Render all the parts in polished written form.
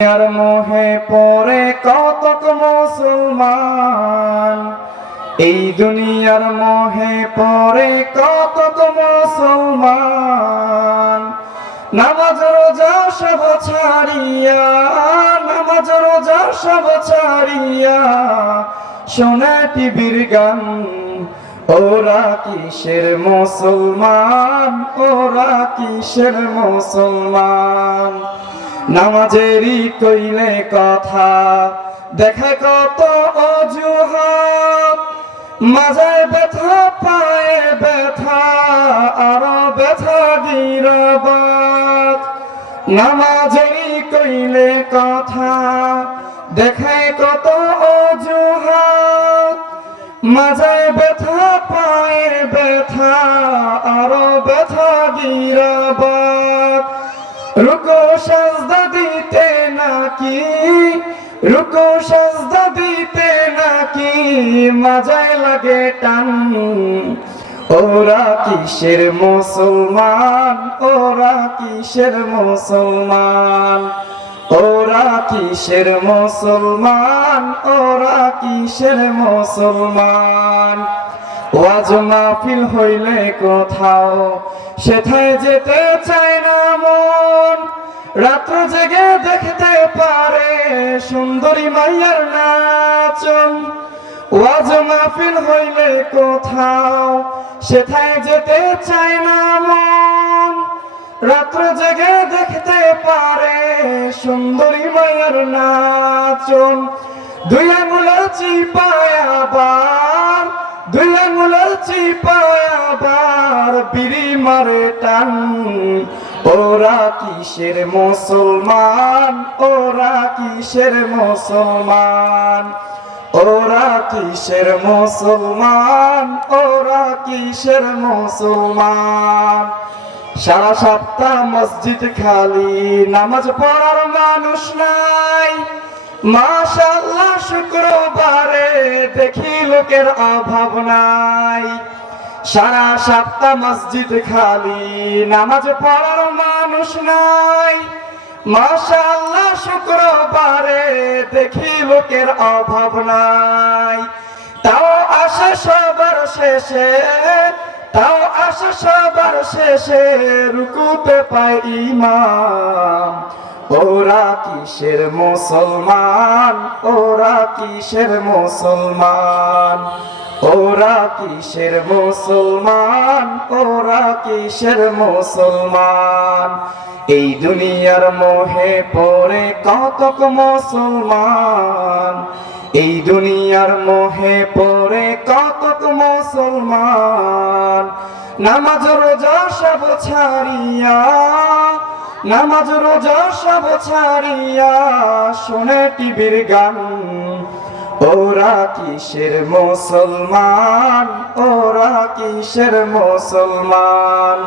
আর মোহে পড়ে কতক মুসলমান, এই দুনিয়ার মোহে পড়ে কতক মুসলমান। নামাজ রোজা সব ছাড়িয়া, নামাজ রোজা সব ছাড়িয়া শোনে টিভির গান। ওরা কিসের মুসলমান, ওরা কিসের মুসলমান। নামাজেরই কইলে কথা, দেখে কত অজুহাত। মাঝে ব্যথা পায়ে ব্যথা, আরো ব্যথা গিরাবাত। নামাজেরই কইলে কথা, দেখে কত অজুহাত। মাঝে ব্যথা পায়ে ব্যথা, আরো ব্যথা গিরাবাত। রুকু সাজদা দিতে নাকি, রুকু সাজদা দিতে নাকি মাজায় লাগে টান। ওরা কিসের মুসলমান, ওরা কিসের মুসলমান। ওরা কিসের মুসলমান, ওরা কিসের মুসলমান। ওয়াজ মাহফিল হইলে কোথাও, সেথায় যেতে চায় না মন। রাত্র জেগে দেখতে পারে সুন্দরী মাইয়ার নাচন। ওয়াজ মাহফিল হইলে কোথাও, সেথায় যেতে চায় না মন। রাত্র জেগে দেখতে পারে সুন্দরী মাইয়ার নাচন। দুই আঙুলের চিপায় আবার, দুই আঙুলের চিপায় আবার বিড়ি মারে টান। ওরা কিসের মুসলমান, ওরা কিসের মুসলমান। ওরা কিসের মুসলমান, ওরা কিসের মুসলমান। সারা সপ্তাহ মসজিদ খালি, নামাজ পড়ার মানুষ নাই। মাশাআল্লাহ শুক্রবারে দেখি লোকের অভাব নাই। সারা সপ্তাহ মসজিদ খালি, নামাজ পড়ার মানুষ নাই। মাশাআল্লাহ শুক্রবারে দেখি লোকের অভাব নাই। তাও আসে সবার শেষে, তাও আসে সবার শেষে রুকুতে পায় ইমাম। ওরা কিসের মুসলমান, ওরা কিসের মুসলমান। ওরা কিসের মুসলমান, ওরা কিসের মুসলমান। এই দুনিয়ার মোহে পড়ে কতক মুসলমান, এই দুনিয়ার মোহে পড়ে কতক মুসলমান। নামাজ রোজা সব ছাড়িয়া, নামাজ রোজা সব ছাড়িয়া শোনে টিভির গান। ওরা কিসের মুসলমান, ওরা কিসের মুসলমান।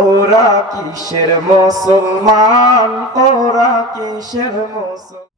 ওরা কিসের মুসলমান, ওরা কিসের মুসলমান।